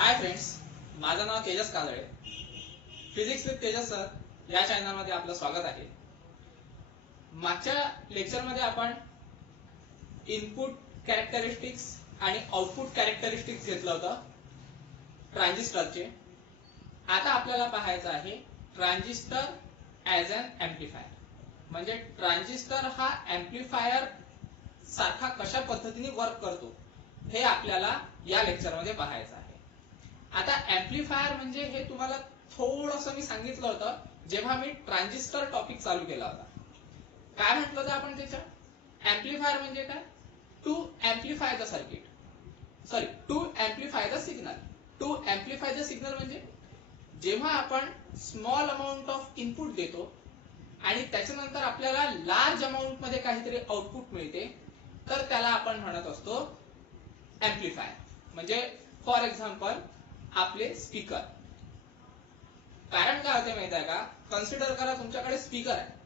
हाय friends, माझं नाव Tejas Kajale. Physics with Tejas sir या चॅनलमध्ये आपलं स्वागत आहे. मागच्या लेक्चरमध्ये आपण इनपुट कॅरेक्टरिस्टिक्स आणि आउटपुट कॅरेक्टरिस्टिक्स घेतलं होतं ट्रान्झिस्टरचे. आता आपल्याला पाहायचं आहे ट्रान्झिस्टर ऍज अन एम्प्लिफायर, म्हणजे ट्रान्झिस्टर हा एम्प्लिफायर सारखा कशा पद्धतीने वर्क करतो हे आपल्याला या लेक्चरमध्ये पाहायचं आहे. आता एम्प्लिफायर म्हणजे हे तुम्हाला थोडंसं मी सांगितलं होतं जेव्हा मी ट्रान्झिस्टर टॉपिक चालू केला होता. काय म्हटलं होतं आपण त्याच्यात? एम्प्लिफायर म्हणजे काय? To amplify the circuit, sorry to amplify the signal. To amplify the signal म्हणजे जेव्हा आपण स्मॉल अमाऊंट ऑफ इनपुट देतो आणि त्याच्यानंतर आपल्याला लार्ज अमाऊंट मध्ये काहीतरी आउटपुट मिळते, तर त्याला आपण म्हणत असतो एम्प्लिफायर. म्हणजे फॉर एक्झाम्पल आपले स्पीकर. कारण काय होते माहिती आहे का? कन्सिडर करा तुमच्याकडे स्पीकर आहे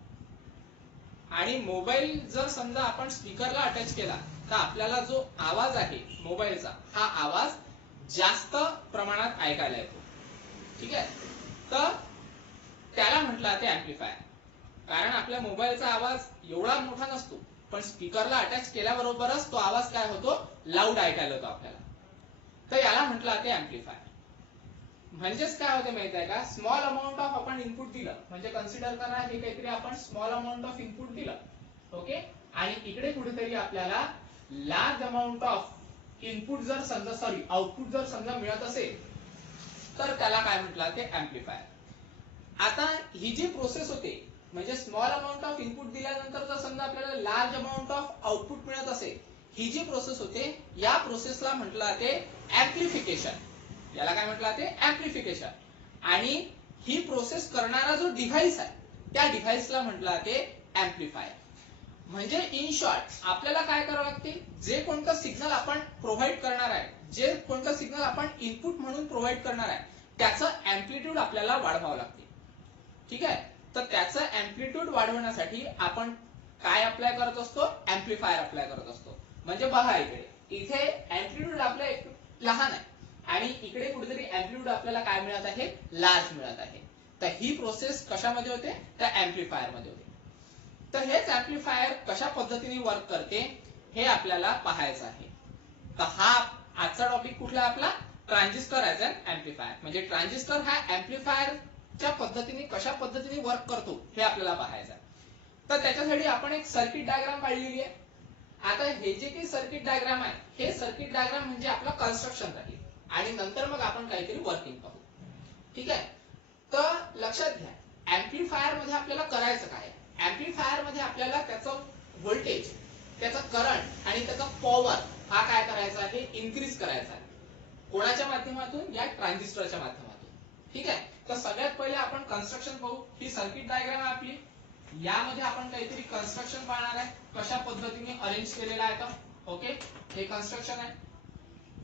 आणि मोबाईल जर समजा आपण स्पीकरला अटॅच केला तर आपल्याला जो आवाज आहे मोबाईलचा, हा आवाज जास्त प्रमाणात ऐकायला येतो. ठीक आहे, तर त्याला म्हटलं ते एम्प्लिफायर. कारण आपल्या मोबाईलचा आवाज एवढा मोठा नसतो, पण स्पीकरला अटॅच केल्याबरोबरच तो आवाज काय होतो, लाऊड ऐकायला येतो आपल्याला. तर याला म्हटलं ते एम्प्लिफायर. म्हणजेच काय होते माहिती आहे का? स्मॉल अमाऊंट ऑफ आपण इनपुट दिलं, म्हणजे कन्सिडर करा हे काहीतरी आपण स्मॉल अमाऊंट ऑफ इनपुट दिलं, ओके, आणि इकडे कुठेतरी आपल्याला लार्ज अमाऊंट ऑफ इनपुट जर समजा सॉरी आउटपुट जर समजा मिळत असेल तर त्याला काय म्हटलं ते एम्प्लिफायर. आता ही जी प्रोसेस होते, म्हणजे स्मॉल अमाऊंट ऑफ इनपुट दिल्यानंतर जर समजा आपल्याला लार्ज अमाऊंट ऑफ आउटपुट मिळत असेल, ही जी प्रोसेस होते या प्रोसेसला म्हटलं ते एम्प्लिफिकेशन. याला काय म्हटलं ते एम्प्लिफिकेशन. आणि ही प्रोसेस करणारा जो डिव्हाइस आहे त्या डिव्हाइसला म्हटलं ते एम्प्लिफायर. म्हणजे इन शॉर्ट आपल्याला काय करावं लागते, जे कोणतं सिग्नल आपण प्रोव्हाइड करणार आहे, जे कोणतं सिग्नल आपण इनपुट म्हणून प्रोव्हाइड करणार आहे, त्याचं एम्प्लिट्यूड आपल्याला वाढवावं लागते. ठीक आहे, तर त्याचं एम्प्लिट्यूड वाढवण्यासाठी आपण काय अप्लाय करत असतो? एम्प्लिफायर अप्लाय करत असतो. म्हणजे बघा इथे एम्प्लिट्यूड आपल्या लहान आहे आणि इकडे कुठेतरी एम्प्लिट्यूड आपल्याला काय मिळत आहे, लार्ज मिळत आहे. तर ही प्रोसेस कशामध्ये होते? त्या एम्प्लिफायर मध्ये होते. तर हेच एम्प्लिफायर कशा पद्धतीने वर्क करते हे आपल्याला पाहायचं आहे. तर हा आजचा टॉपिक कुठला आपला? Transistor as an amplifier. म्हणजे ट्रान्झिस्टर हा एम्प्लिफायरच्या पद्धतीने कशा पद्धतीने वर्क करतो हे आपल्याला पाहायचं आहे. तर त्याच्यासाठी आपण एक सर्किट डायग्राम काढलेली आहे. आता हे जे काही सर्किट डायग्राम आहे, हे सर्किट डायग्राम म्हणजे आपला कन्स्ट्रक्शन राहील आणि नंतर मग आपण काहीतरी वर्किंग पाहू. ठीक आहे, तर लक्षात घ्या एम्प्लिफायर मध्ये आपल्याला करायचं काय? एम्प्लिफायर मध्ये आपल्याला त्याचं व्होल्टेज, त्याचा करंट आणि त्याचा पॉवर हा काय करायचा आहे, इन्क्रीज करायचा आहे. कोणाच्या माध्यमातून? या ट्रान्झिस्टरच्या माध्यमातून. ठीक आहे, तर सगळ्यात पहिले आपण कन्स्ट्रक्शन पाहू. ही सर्किट डायग्राम आहे आपली. यामध्ये आपण काहीतरी कन्स्ट्रक्शन पाहणार आहे, कशा पद्धतीने अरेंज केलेलं आहे. तर ओके, हे कन्स्ट्रक्शन आहे.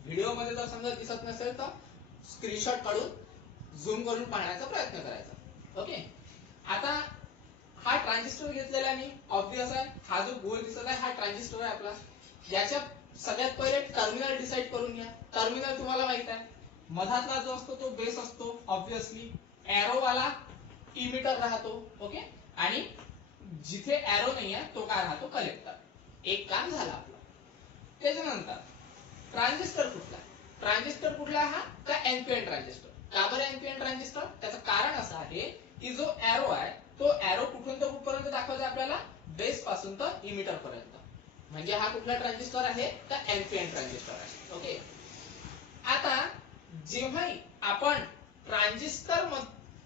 व्हिडिओ मध्ये जर समजा दिसत नसेल तर स्क्रीनशॉट काढून झूम करून पाहण्याचा प्रयत्न करायचा. ओके, आता हा ट्रान्झिस्टर घेतलेला आहे मी, ऑब्वियस आहे. हा जो गोल दिसत आहे हा ट्रान्झिस्टर आहे आपला. याच्या सगळ्यात पहिले टर्मिनल डिसाइड करून घ्या. टर्मिनल तुम्हाला माहित आहे, मधातला जो असतो तो बेस असतो ऑब्वियसली. एरो वाला इमिटर राहतो, ओके, आणि जिथे एरो नाही आहे तो काय राहतो, कलेक्टर. एक काम झालं आपलं. त्याच्यानंतर ट्रान्झिस्टर कुठला? ट्रान्झिस्टर कुठला? हा का एनपीएन ट्रान्झिस्टर. का बरं एनपीएन ट्रान्झिस्टर? त्याचं कारण असं आहे की जो एरो आहे तो एरो कुठून तर कुठपर्यंत दाखवतो आपल्याला, बेस पासून तर इमिटर पर्यंत. म्हणजे हा कुठला ट्रान्झिस्टर आहे? तर एनपीएन ट्रान्झिस्टर आहे. ओके, आता जेव्हाही आपण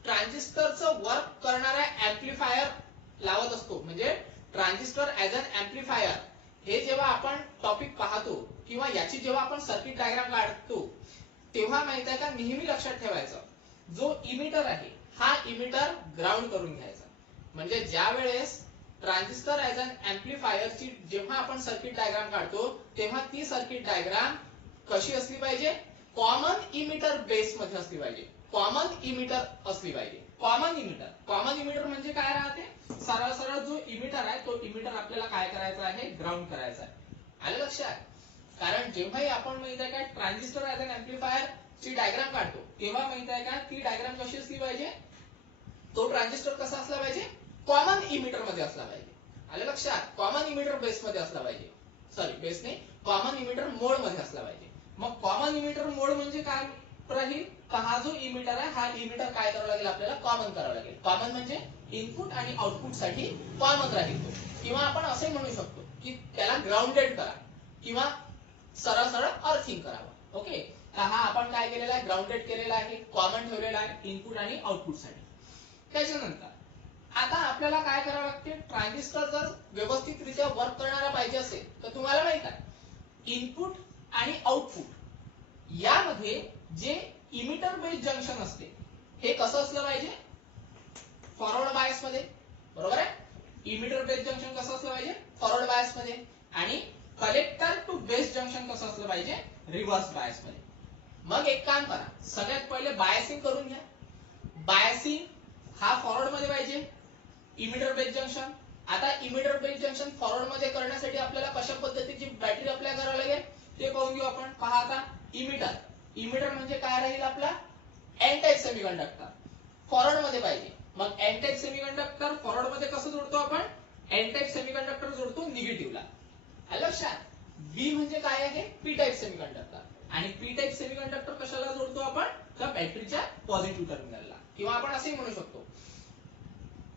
ट्रान्झिस्टरचं वर्क करणारा एम्प्लिफायर लावत असतो, म्हणजे ट्रान्झिस्टर ऍज अन एम्प्लिफायर, हे जेव्हा आपण टॉपिक पाहतो किंवा याची जेव्हा आपण सर्किट डायग्राम काढतो तेव्हा माहित आहे का, नेहमी लक्षात ठेवायचं जो इमिटर आहे हा इमिटर ग्राउंड करून घ्यायचा. म्हणजे ज्या वेळेस ट्रान्झिस्टर ऍज अन एम्प्लिफायरची जेव्हा आपण सर्किट डायग्राम काढतो तेव्हा ती सर्किट डायग्राम कशी असली पाहिजे? कॉमन इमिटर बेस मध्ये असली पाहिजे. कॉमन इमिटर असली पाहिजे. कॉमन इमिटर म्हणजे काय राहते? सरळ सरळ जो इमिटर आहे तो इमिटर आपल्याला काय करायचा आहे, ग्राउंड करायचा आहे. आलं लक्षात? कारण जेव्हाही आपण माहित आहे का ट्रान्झिस्टर ऍज अन एम्प्लिफायर ची डायग्राम काढतो तेव्हा माहित आहे का ती डायग्राम कशी असली पाहिजे, तो ट्रान्झिस्टर कसा असला पाहिजे, कॉमन इमिटर मध्ये असला पाहिजे. आलं लक्षात, कॉमन इमिटर बेस मध्ये असला पाहिजे, सॉरी बेस नाही, कॉमन इमिटर मोड मध्ये असला पाहिजे. मग कॉमन इमिटर मोड म्हणजे काय राहील, तर हा जो इमिटर आहे हा इमिटर काय करावा लागेल आपल्याला, कॉमन करावा लागेल. कॉमन म्हणजे इनपुट आणि आउटपुट साठी कॉमन राहील तो, किंवा आपण असे म्हणू शकतो की त्याला ग्राउंडेड करा किंवा सरळ सरळ अर्थिंग करावं. ओके, तर हा आपण काय केलेला आहे, ग्राउंडेड केलेला आहे, कॉमन ठेवलेला आहे इनपुट आणि आउटपुट साठी. त्याच्यानंतर आता आपल्याला काय करावं लागते, ट्रान्झिस्टर जर व्यवस्थितरित्या वर्क करणारा पाहिजे असेल तर तुम्हाला माहित आहे इनपुट आणि आउटपुट यामध्ये जे इमिटर बेस जंक्शन असते हे कसं असलं पाहिजे, फॉरवर्ड बायस मध्ये, बरोबर आहे. इमिटर बेस जंक्शन कसं असलं पाहिजे, फॉरवर्ड बायस मध्ये, आणि कलेक्टर टू बेस जंक्शन कसं असलं पाहिजे, रिव्हर्स बायस मध्ये. मग एक काम करा, सगळ्यात पहिले बायसिंग करून घ्या. बायसिंग हा फॉरवर्ड मध्ये पाहिजे, इमिटर बेस जंक्शन. आता इमिटर बेस जंक्शन फॉरवर्ड मध्ये करण्यासाठी आपल्याला कशा पद्धतीची बॅटरी अप्लाय करावी लागेल ते पाहून घेऊ आपण. पहा आता, इमिटर, इमिटर म्हणजे काय राहील आपला, एन टाइप सेमीकंडक्टर फॉरवर्ड मध्ये पाहिजे. मग एन टाइप सेमीकंडक्टर फॉरवर्ड मध्ये कसं जोडतो आपण, एन टाइप सेमीकंडक्टर जोडतो निगेटिव्हला. लक्षात, बी म्हणजे काय आहे, पी टाइप सेमीकंडक्टर, आणि पी टाइप सेमीकंडक्टर कशाला जोडतो आपण, तर बॅटरीच्या पॉझिटिव्ह टर्मिनलला, किंवा आपण असे म्हणू शकतो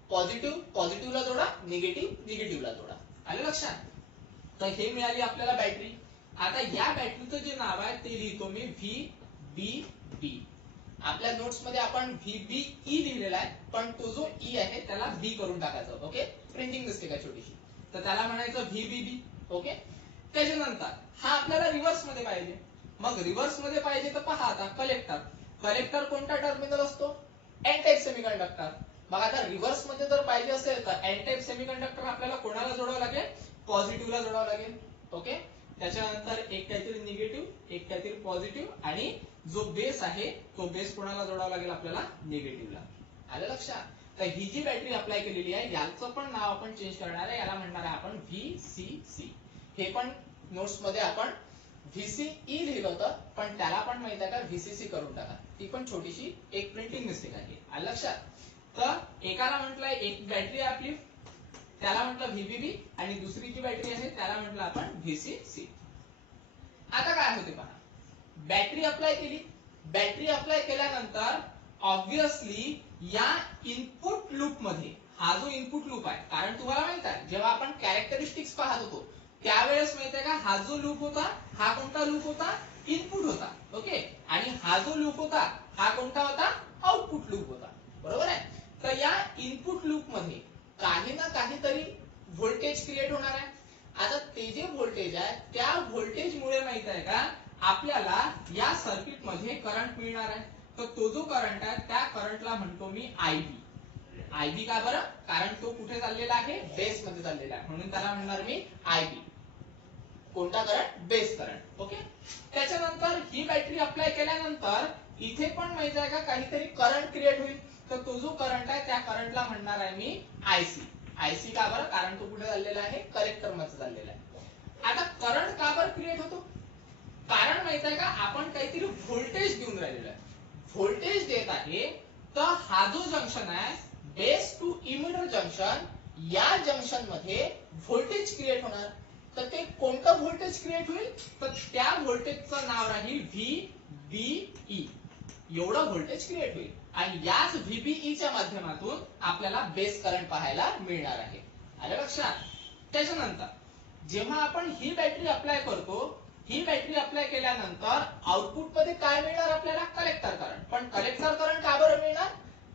पॉझिटिव्ह पॉझिटिव्हला जोडा, निगेटिव्ह निगेटिव्हला जोडा. आलं लक्षात. तर हे मिळाली आपल्याला बॅटरी. आता या बॅटरीचं जे नाव आहे ते लिहितो मी VBB. आपल्या नोट्स मध्ये आपण VBE लिहिलेला आहे, पण तो जो ई आहे त्याला बी करून टाकायचं. ओके, प्रिंटिंग मिस्टेक आहे छोटीशी, तर त्याला म्हणायचं VBB. ओके, त्याच्यानंतर हा आपल्याला रिव्हर्स मध्ये पाहिजे. मग रिव्हर्स मध्ये पाहिजे तर पहा आता, कलेक्टर, कलेक्टर कोणता टर्मिनल असतो, एन टाइप सेमीकंडक्टर. मग आता रिव्हर्स मध्ये जर पाहिजे असेल तर एन टाइप सेमीकंडक्टर आपल्याला कोणाला जोडावं लागेल, पॉझिटिव्हला जोडावं लागेल. ओके, त्याच्यानंतर एक काहीतरी निगेटिव्ह, एक काहीतरी पॉझिटिव्ह, आणि जो बेस आहे तो बेस कोणाला जोडावा लागेल आपल्याला, निगेटिव्हला. आलं लक्षात. तर ही जी बॅटरी अप्लाय केलेली आहे याचं पण नाव आपण चेंज करणार आहे, याला म्हणणार आहे आपण VCC. हे पण नोट्स मध्ये आपण VCE लिहिलं होतं, पण त्याला पण माहित आहे का VCC करून टाका, ती पण छोटीशी एक प्रिंटिंग मिस्टेक आहे. आलं लक्षात. तर एकाला म्हटलंय, एक बॅटरी आपली त्याला म्हटलं VBB, आणि दुसरी जी बॅटरी आहे त्याला म्हटलं आपण VCC. आता काय होते पहा, बॅटरी अप्लाय केली, बॅटरी अप्लाय केल्यानंतर ऑब्विसली या इनपुट लूप मध्ये, हा जो इनपुट लूप आहे, कारण तुम्हाला माहित आहे जेव्हा आपण कॅरेक्टरिस्टिक्स पाहत होतो त्यावेळेस माहित आहे का हा जो लूप होता हा कोणता लूप होता, इनपुट होता. ओके, आणि हा जो लूप होता हा कोणता होता, आउटपुट लूप होता. बरोबर आहे. तर या इनपुट लूप मध्ये काही ना काहीतरी व्होल्टेज क्रिएट होणार आहे. आता ते जे व्होल्टेज आहे त्या व्होल्टेज मुळे माहित आहे का आपल्याला या सर्किट मध्ये करंट मिळणार आहे. तर तो जो करंट आहे त्या करंटला म्हणतो मी IB. IB का बरं, कारण तो कुठे चाललेला आहे, बेस मध्ये चाललेला आहे, म्हणून त्याला म्हणणार मी IB. कोणता करंट, बेस करंट. ओके, त्याच्यानंतर ही बॅटरी अप्लाय केल्यानंतर इथे पण माहित आहे का काहीतरी करंट क्रिएट होईल. तर तो जो करंट आहे त्या करंटला म्हणणार आहे मी IC. IC का बरं, कारण तो कुठे चाललेला आहे, कलेक्टर मध्ये चाललेला आहे. आता करंट का बरं क्रिएट होतो, कारण माहित आहे का आपण काहीतरी व्होल्टेज देऊन राहिलेलो आहे, व्होल्टेज देत आहे. तर हा जो जंक्शन आहे बेस टू इमिटर जंक्शन, या जंक्शन मध्ये व्होल्टेज क्रिएट होणार. तर ते कोणतं व्होल्टेज क्रिएट होईल, तर त्या व्होल्टेजचं नाव राहील VBE. एवढं व्होल्टेज क्रिएट होईल, आणि याच VBE च्या माध्यमातून आपल्याला बेस करंट पाहायला मिळणार आहे. आलं लक्षात. त्याच्यानंतर जेव्हा आपण ही बॅटरी अप्लाय करतो, ही बॅटरी अप्लाय केल्यानंतर आउटपुट मध्ये काय मिळणार आपल्याला, कलेक्टर करंट. पण कलेक्टर करंट का बरं मिळणार,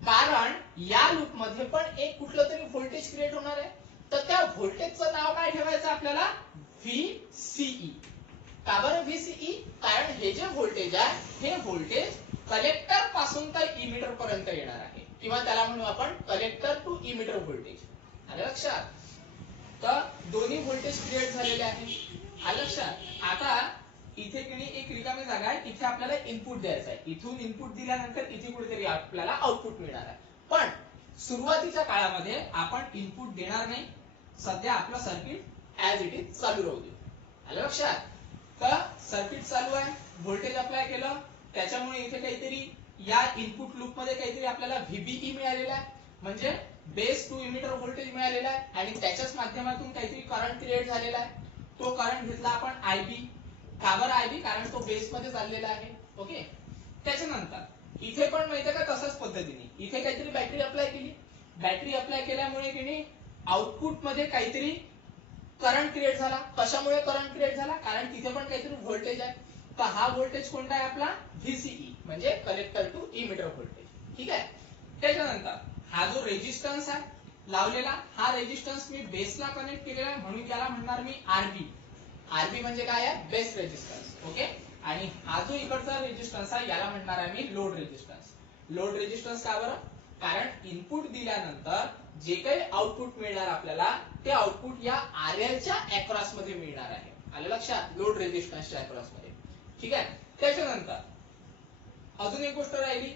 कारण या लूप मध्ये पण एक कुठलं तरी व्होल्टेज क्रिएट होणार आहे. तर त्या व्होल्टेजचं नाव काय ठेवायचं आपल्याला, VCE. का बरं VCE, कारण हे जे व्होल्टेज आहे हे व्होल्टेज कलेक्टर पासून तर इमिटर पर्यंत येणार आहे, किंवा त्याला म्हणू आपण कलेक्टर टू इमिटर व्होल्टेज. आलं लक्षात. तर दोन्ही व्होल्टेज क्रिएट झालेले आहे. आलं लक्षात. आता इथे किणी एक रिकामी जागा आहे, इथे आपल्याला इनपुट द्यायचं आहे. इथून इनपुट दिल्यानंतर इथे कुठेतरी आपल्याला आउटपुट मिळणार आहे. पण सुरुवातीच्या काळामध्ये आपण इनपुट देणार नाही, सध्या आपलं सर्किट ऍज इट इज चालू राहू दे. आलं लक्षात. तर सर्किट चालू आहे, व्होल्टेज अप्लाय केलं, त्याच्यामुळे इथे काहीतरी या इनपुट लूप मध्ये काहीतरी आपल्याला व्हीबीई मिळालेला आहे, म्हणजे बेस टू इमिटर व्होल्टेज मिळालेला आहे आणि त्याच्याच माध्यमातून काहीतरी करंट क्रिएट झालेला आहे. तो करंट घेतला आपण आयबी. का बरं आयबी? कारण तो बेस मध्ये चाललेला आहे. ओके. त्याच्यानंतर इथे पण माहितीये का तसाच पद्धतीने इथे काहीतरी बॅटरी अप्लाय केली. बॅटरी अप्लाय केल्यामुळे की नाही आउटपुट मध्ये काहीतरी करंट क्रिएट झाला. कशामुळे करंट क्रिएट झाला? कारण तिथे पण काहीतरी व्होल्टेज आहे. तर हा व्होल्टेज कोणता आहे आपला? व्हीसीई, म्हणजे कलेक्टर टू इमिटर व्होल्टेज. ठीक आहे. त्याच्यानंतर हा जो रेजिस्टन्स आहे लावलेला, हा रेजिस्टन्स मी बेसला कनेक्ट केलेला आहे म्हणून त्याला म्हणणार मी आरबी. आरबी म्हणजे काय आहे? Base resistance. ओके. आणि हा जो इकडचा रेजिस्टन्स आहे याला म्हणणार आहे मी लोड रेजिस्टन्स. लोड रेजिस्टन्स का बरं? कारण इनपुट दिल्यानंतर जे काही आउटपुट मिळणार आपल्याला ते आउटपुट या आरएलच्या अक्रॉस मध्ये मिळणार आहे. आलं लक्षात? लोड रेजिस्टन्सच्या अक्रॉस मध्ये. ठीक आहे. त्याच्यानंतर अजून एक गोष्ट राहिली,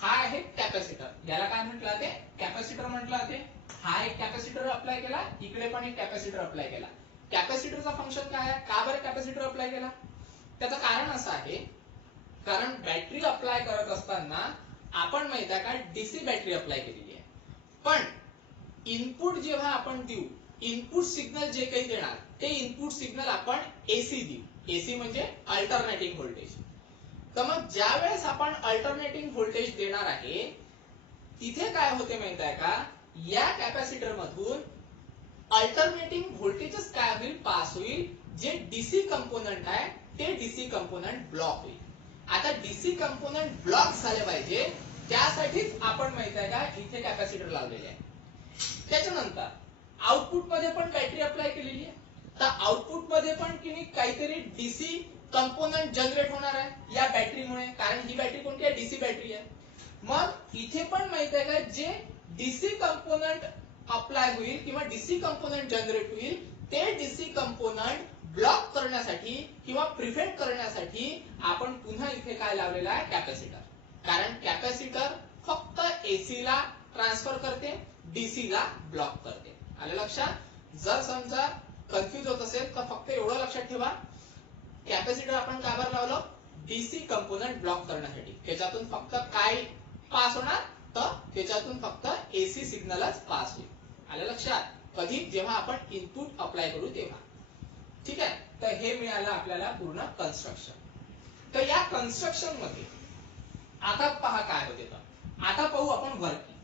हा आहे कॅपॅसिटर. याला काय म्हटलं जाते? कॅपॅसिटर म्हटलं जाते. हा एक कॅपॅसिटर अप्लाय केला, इकडे पण एक कॅपॅसिटर अप्लाय केला. कॅपॅसिटरचा फंक्शन काय आहे? का बरं कॅपॅसिटर अप्लाय केला? त्याचं कारण असं आहे, कारण बॅटरी अप्लाय करत असताना आपण माहिती आहे का डीसी बॅटरी अप्लाय केलेली आहे. पण इनपुट जेव्हा आपण देऊ, इनपुट सिग्नल जे काही देणार ते इनपुट सिग्नल आपण एसी देऊ. एसी म्हणजे अल्टरनेटिंग व्होल्टेज. तर मग ज्या वेळेस आपण अल्टरनेटिंग व्होल्टेज देणार आहे तिथे काय होते माहित आहे का, या कॅपॅसिटर मधून अल्टरनेटिंग व्होल्टेजच काय होईल? पास होईल. जे डीसी कंपोनंट आहे ते डीसी कंपोनंट ब्लॉक होईल. आता डीसी कंपोनंट ब्लॉक झाले पाहिजे त्यासाठीच आपण माहित आहे का इथे कॅपॅसिटर लावलेले आहे. त्याच्यानंतर आउटपुट मध्ये पण बॅटरी अप्लाय केलेली आहे. तर आउटपुट मध्ये पण की काहीतरी डीसी कंपोनंट जनरेट होणार आहे या बॅटरीमुळे, कारण ही बॅटरी कोणती आहे? डीसी बॅटरी आहे. मग इथे पण माहित आहे का जे डीसी कंपोनंट अप्लाय होईल किंवा डीसी कंपोनंट जनरेट होईल ते डीसी कंपोनंट ब्लॉक करण्यासाठी किंवा प्रिव्हेंट करण्यासाठी आपण पुन्हा इथे काय लावलेला आहे? कॅपॅसिटर. कारण कॅपॅसिटर फक्त एसी ला ट्रान्सफर करते, डीसी ला ब्लॉक करते. आलं लक्षात? जर समजा कन्फ्युज होत असेल तर फक्त एवढं लक्षात ठेवा, कॅपॅसिटर आपण का बरं लावलं? डीसी कंपोनंट ब्लॉक करण्यासाठी. त्याच्यातून फक्त काय पास होणार? तर त्याच्यातून फक्त एसी सिग्नलच पास होईल. आलं लक्षात? कधी? जेव्हा आपण इनपुट अप्लाय करू तेव्हा. ठीक आहे. तर हे मिळालं आपल्याला पूर्ण कन्स्ट्रक्शन. तर या कन्स्ट्रक्शन मध्ये आता पहा काय होते. तर आता पाहू आपण वर्किंग.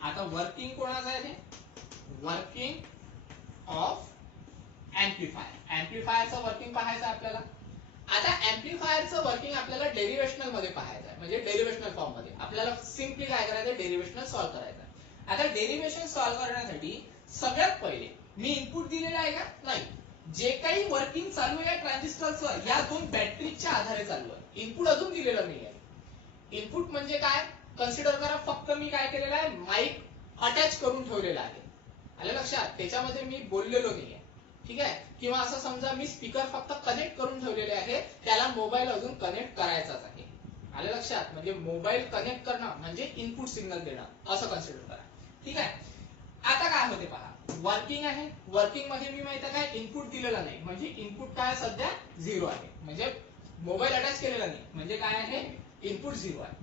आता वर्किंग कोणाचं आहे ते? Working of amplifier. एम्प्लिफायरचं वर्किंग पाहायचं आपल्याला. आता एम्प्लिफायरचं वर्किंग आपल्याला डेरिवेशनल मध्ये पाहायचं आहे, म्हणजे डेरिवेशनल फॉर्म मध्ये. आपल्याला सिम्पली काय करायचं? डेरिवेशनल सॉल्व्ह करायचं. आता डेरिवेशन सॉल्व्ह करण्यासाठी सगळ्यात पहिले मी इनपुट दिलेलं आहे का? नाही. जे काही वर्किंग चालू आहे ट्रान्झिस्टरचं या दोन बॅटरीच्या आधारे चालू आहे. इनपुट अजून दिलेलं नाही आहे. इनपुट म्हणजे काय? कन्सिडर करा, फक्त मी काय केलेलं आहे? माईक अटॅच करून ठेवलेला आहे. आलं लक्षात? त्याच्यामध्ये मी बोललेलो नाही आहे. ठीक आहे. किंवा असं समजा मी स्पीकर फक्त कनेक्ट करून ठेवलेले आहे, त्याला मोबाईल अजून कनेक्ट करायचाच आहे. आलं लक्षात? म्हणजे मोबाईल कनेक्ट करणं म्हणजे इनपुट सिग्नल देणं असं कन्सिडर करा. ठीक आहे. आता काय होते पहा, वर्किंग आहे. वर्किंग मध्ये मी माहिती आहे काय? इनपुट दिलेला नाही, म्हणजे इनपुट काय सध्या 0 आहे. म्हणजे मोबाईल अटॅच केलेला नाही, म्हणजे काय आहे? इनपुट 0 आहे.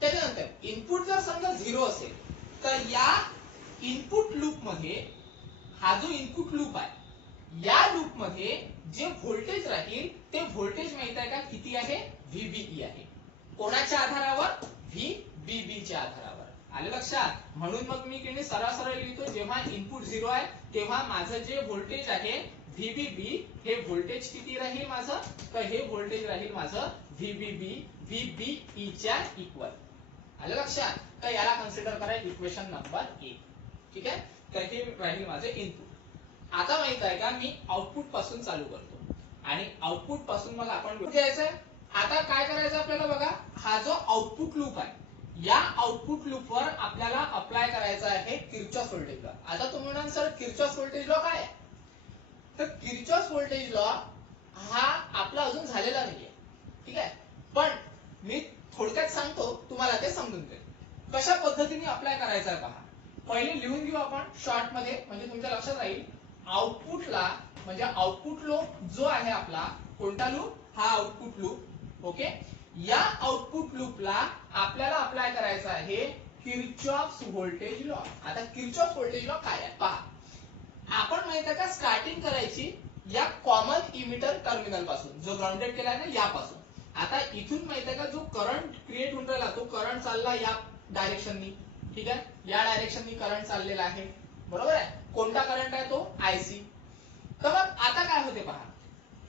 त्याच्यानंतर इनपुट जर समजा 0 असेल तर या इनपुट लूप मध्ये हा जो इनपुट लूप आहे या लूप मध्ये जे व्होल्टेज राहील ते व्होल्टेज माहित आहे का किती आहे? व्हीबीई आहे. कोणाच्या आधारावर? व्हीबीबीच्या आधारावर. आलं लक्षात? म्हणून मग मी किती सरळ सरळ लिहितो, जेव्हा इनपुट 0 आहे तेव्हा माझं जे व्होल्टेज आहे व्हीबीबी, हे व्होल्टेज किती राहील माझं? तर हे व्होल्टेज राहील माझं व्हीबीबी व्हीबीई च्या इक्वल. आलं लक्षात? तर याला कन्सिडर करा इक्वेशन नंबर 1. ठीक आहे. तर हे राहील माझे इनपुट. आता माहित आहे का मी आउटपुट पासून चालू करतो आणि आउटपुट पासून मग आपण घ्यायचंय. आता काय करायचं आपल्याला बघा, हा जो आउटपुट लूप आहे या आउटपुट लूप वर आपल्याला अप्लाय करायचा आहे किर्चॉफ व्होल्टेज लॉ. आता तुम्ही म्हणाल सर किर्चॉफ व्होल्टेज लॉ काय आहे? तर किर्चॉफ व्होल्टेज लॉ हा आपला अजून झालेला नाहीये. ठीक आहे. पण मी थोडक्यात सांगतो, तुम्हाला ते समजून जाईल. कशा पद्धतीने अप्लाय करायचा आहे पहा. पहिले लिहून घेऊ आपण शॉर्ट मध्ये, म्हणजे तुमच्या लक्षात राहील. आउटपुटला म्हणजे आउटपुट लूप जो आहे आपला, कोणता लूप? हा आउटपुट लूप. ओके. या आउटपुट लूपला आपल्याला अप्लाय करायचा आहे किर्चॉफ्स व्होल्टेज लॉ. आता किर्चॉफ्स व्होल्टेज लॉ काय आहे पहा. आपण माहित आहे का स्टार्टिंग करायची या कॉमन इमिटर टर्मिनल पासून, जो ग्राउंडेड केलाय ना यापासून. आता इथून माहित आहे का जो करंट क्रिएट होऊन राहिला तो करंट चालला या डायरेक्शननी. ठीक आहे, या डायरेक्शननी करंट चाललेला आहे. बरोबर आहे. कोणता करंट आहे तो आयसी. तर मग आता काय होते पहा,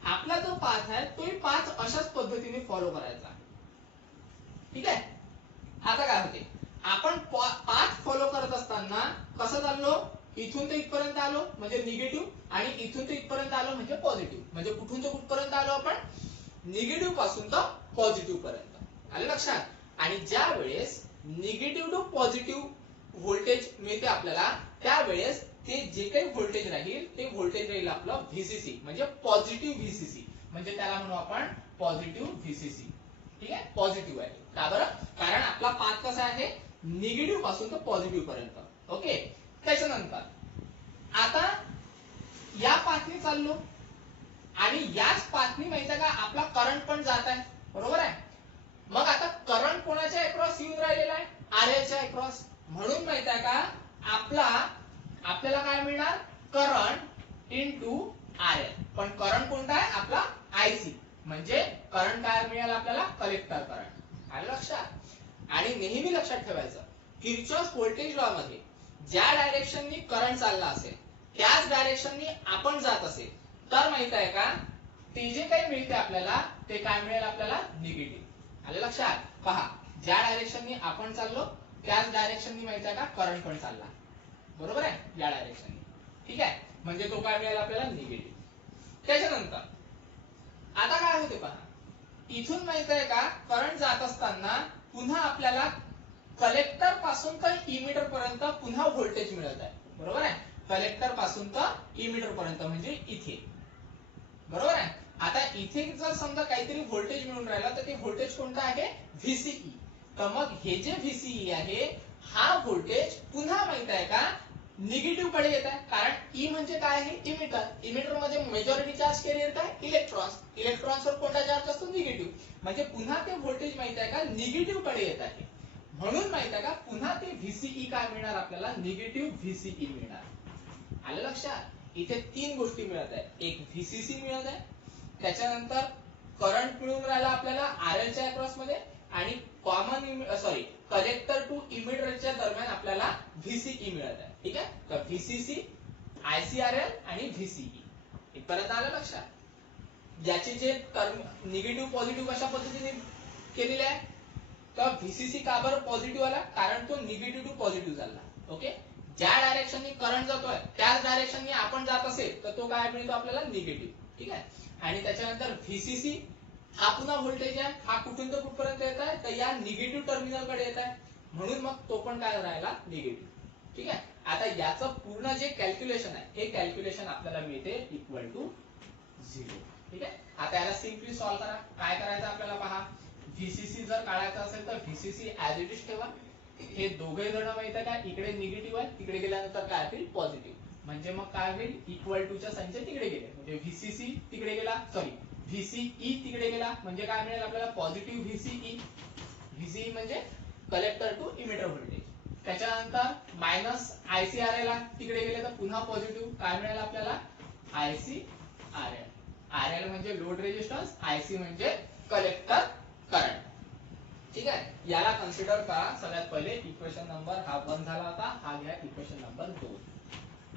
आपला जो पाथ आहे तोही पाथ अशाच पद्धतीने फॉलो करायचा. ठीक आहे. आता काय होते, आपण पाथ फॉलो करत असताना कसं चाललो, इथून ते इथपर्यंत आलो म्हणजे निगेटिव्ह, आणि इथून ते इथपर्यंत आलो म्हणजे पॉझिटिव्ह. म्हणजे कुठून ते कुठपर्यंत आलो आपण, निगेटिव्ह पासून तर पॉझिटिव्ह पर्यंत. आलं लक्षात. आणि ज्या वेळेस निगेटिव्ह टू पॉझिटिव्ह व्होल्टेज मिळते आपल्याला, त्यावेळेस ते जे काही व्होल्टेज राहील ते व्होल्टेज राहील आपलं व्हीसीसी, म्हणजे पॉझिटिव्ह व्हीसीसी. म्हणजे त्याला म्हणू आपण पॉझिटिव्ह व्हीसीसी. ठीक आहे, पॉझिटिव्ह आहे. का बरं, कारण आपला पाथ कसा आहे, निगेटिव्ह पासून तर पॉझिटिव्ह पर्यंत. ओके. त्याच्यानंतर आता या पाथने चाललो आणि याच पाथने माहिती आहे का आपला करंट पण जात आहे. बरोबर आहे. मग आता करंट कोणाच्या अक्रॉस येऊन राहिलेला आहे, आरएलच्या अक्रॉस. म्हणून माहिती आहे का आपल्याला काय मिळणार, करंट इनटू आरएल. पण करंट कोणता आहे आपला आयसी. म्हणजे करंट काय मिळेल आपल्याला, कलेक्टर करंट. आलं लक्षात. आणि नेहमी लक्षात ठेवायचं, किर्चॉफ्स व्होल्टेज लॉ मध्ये ज्या डायरेक्शननी करंट चालला असेल त्याच डायरेक्शननी आपण जात असेल तर माहित आहे का, ते जे काही मिळते आपल्याला ते काय मिळेल आपल्याला, निगेटिव्ह. आलं लक्षात. पहा, ज्या डायरेक्शननी आपण चाललो त्याच डायरेक्शननी माहित आहे का करंट पण चालला. बरोबर आहे, या डायरेक्शननी. ठीक आहे, म्हणजे तो काय मिळेल आपल्याला, निगेटिव्ह. त्याच्यानंतर आता काय होते पहा, इथून माहित आहे का करंट जात असताना पुन्हा आपल्याला कलेक्टर पासून तर इमिटर पर्यंत पुन्हा व्होल्टेज मिळत आहे. बरोबर आहे. कलेक्टर पासून तर इमिटर पर्यंत म्हणजे इथे. बरोबर आहे. आता इथे जर समजा काहीतरी व्होल्टेज मिळून राहिला तर ते व्होल्टेज कोणतं आहे, व्हीसीई. तर मग हे जे व्हीसीई आहे हा व्होल्टेज पुन्हा माहित आहे का निगेटिव्ह कडे येत आहे. कारण ई म्हणजे काय आहे, इमिटर. इमिटर मध्ये मेजॉरिटी चार्ज कॅरियर काय, इलेक्ट्रॉन्स. इलेक्ट्रॉन्सवर कोणता चार्ज असतो, निगेटिव्ह. म्हणजे पुन्हा ते व्होल्टेज माहित आहे का निगेटिव्ह कडे येत आहे. म्हणून माहित आहे का पुन्हा ते व्हीसीई काय मिळणार आपल्याला, निगेटिव्ह व्हीसीई मिळणार. आलं लक्षात. इथे तीन गोष्टी मिळत आहे, एक व्हीसीसी मिळत आहे, त्याच्यानंतर करंट मिळून राहिला आपल्याला आरएलच्या अक्रॉस मध्ये, आणि कॉमन कलेक्टर टू इमिटरच्या दरम्यान आपल्याला व्हीसीई मिळत आहे. ठीक आहे. तर व्हीसीसी, आयसीआरएल आणि व्हीसीई इथपर्यंत आलं लक्षात. याचे जे टर्म निगेटिव्ह पॉझिटिव्ह कशा पद्धतीने केलेले आहे, तर व्हीसीसी का बरं पॉझिटिव्ह आला, कारण तो निगेटिव्ह टू पॉझिटिव्ह चालला. ओके. ज्या डायरेक्शननी करंट जातोय त्याच डायरेक्शननी आपण जात असेल तर तो काय मिळतो आपल्याला, निगेटिव्ह. ठीक आहे. आणि त्याच्यानंतर व्हीसीसी हा पुन्हा व्होल्टेज आहे, हा कुठून तर कुठपर्यंत येत आहे, तर या निगेटिव्ह टर्मिनल कडे येत आहे. म्हणून मग तो पण काय राहिला, निगेटिव्ह. ठीक आहे. आता याचं पूर्ण जे कॅल्क्युलेशन आहे हे कॅल्क्युलेशन आपल्याला मिळते इक्वल टू 0. ठीक आहे. आता याला सिम्पली सॉल्व्ह करा. काय करायचं आपल्याला पहा, व्हीसीसी जर काढायचा असेल तर व्हीसीसी ऍज इट इज ठेवा. हे दोघे जण माहित आहे का इकडे निगेटिव्ह आहे, तिकडे गेल्यानंतर काय होईल, पॉझिटिव्ह. म्हणजे मग काय होईल, इक्वल टू च्या संख्या तिकडे गेले म्हणजे व्हीसीसी तिकडे गेला, सॉरी व्हीसीई तिकडे गेला म्हणजे काय मिळेल आपल्याला, पॉझिटिव्ह व्हीसीई. व्हीसीई म्हणजे कलेक्टर टू इमिटर व्होल्टेज. त्याच्यानंतर मायनस आयसीआरएल तिकडे गेले तर पुन्हा पॉझिटिव्ह, काय मिळेल आपल्याला, आयसीआरएल. आरएल म्हणजे लोड रेजिस्टन्स, आयसी म्हणजे कलेक्टर करंट. ठीक आहे. याला कन्सिडर करा. सगळ्यात पहिले इक्वेशन नंबर हा 1 झाला होता, हा घ्या इक्वेशन नंबर 2.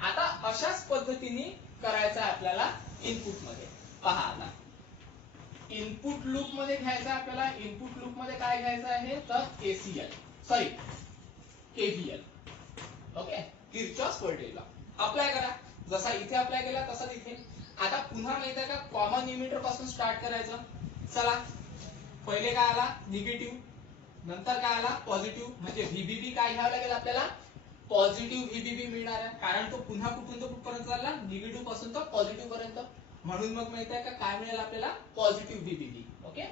आता अशाच पद्धतीने करायचं आपल्याला इनपुट मध्ये. पहा आता इनपुट लूप मध्ये घ्यायचं आपल्याला. इनपुट लूप मध्ये काय घ्यायचं आहे, तर KCL, sorry KVL. Okay. Kirchhoff's voltage law apply करा. जसा इथे अप्लाय केला तसाच इथे. आता पुन्हा माहित आहे का कॉमन इमिटर पासून स्टार्ट करायचं. चला, पहिले काय आला, निगेटिव्ह, नंतर काय आला, पॉझिटिव्ह. म्हणजे व्हीबीबी काय घ्यावं लागेल आपल्याला, पॉझिटिव्ह व्हीबीबी मिळणार आहे. कारण तो पुन्हा कुठून तर कुठपर्यंत चालला, निगेटिव्ह पासून तर पॉझिटिव्ह पर्यंत. म्हणून मग माहित आहे का काय मिळेल आपल्याला, पॉझिटिव्ह व्हीबीबी. ओके.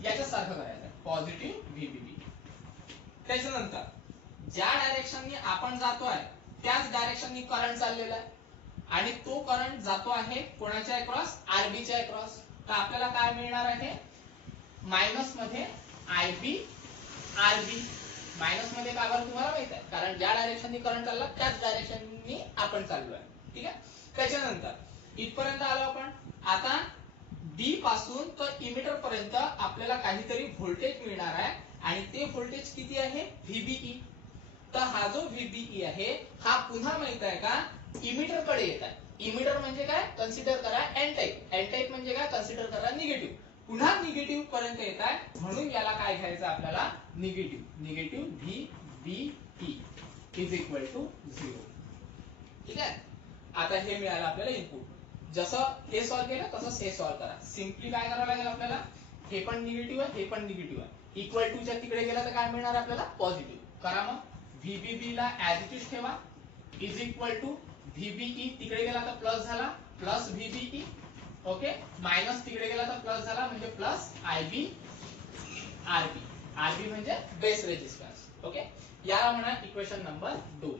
याच्यासारखं करायचं, पॉझिटिव्ह व्हीबीबी. त्याच्यानंतर ज्या डायरेक्शननी आपण जातोय त्याच डायरेक्शननी करंट चाललेला आहे, आणि तो करंट जातो आहे कोणाच्या अक्रॉस, आरबीच्या अक्रॉस. तर आपल्याला काय मिळणार आहे, मायनस मध्ये आयबी आरबी. मायनस मध्ये का बरं तुम्हाला माहित आहे, कारण ज्या डायरेक्शननी करंट चालला त्याच डायरेक्शननी आपण चाललो आहे. ठीक आहे. त्याच्यानंतर इथपर्यंत आलो आपण. आता डी पासून तर इमिटर पर्यंत आपल्याला काहीतरी व्होल्टेज मिळणार आहे आणि ते व्होल्टेज किती आहे, व्हीबीई. तर हा जो व्हीबीई आहे हा पुन्हा माहित आहे का इमिटर कडे येत आहे. इमिटर म्हणजे काय, कन्सिडर करा एन टाइप. एन टाइप म्हणजे काय, कन्सिडर करा निगेटिव्ह. पुन्हा निगेटिव्ह पर्यंत येत आहे, म्हणून याला काय घ्यायचं आपल्याला, negative. Negative VBE is equal to 0. ठीक आहे. आता हे मिळालं आपल्याला इनपुट. जसं हे सॉल्व्ह केलं तसंच हे सॉल्व्ह करा. सिम्पली काय करावं लागेल आपल्याला, हे पण निगेटिव्ह आहे, हे पण निगेटिव्ह आहे. इक्वल टू च्या तिकडे गेला तर काय मिळणार आपल्याला, पॉझिटिव्ह. करा मग. व्हीबीबी ला ऍज इट इज ठेवा, इज इक्वल टू व्हीबीई. तिकडे गेला तर प्लस झाला, प्लस व्हीबीई. ओके. मायनस तिकडे गेला तर प्लस झाला, म्हणजे प्लस आयबी आरबी. आरबी म्हणजे बेस रेजिस्टन्स. ओके. याला म्हणा इक्वेशन नंबर 2.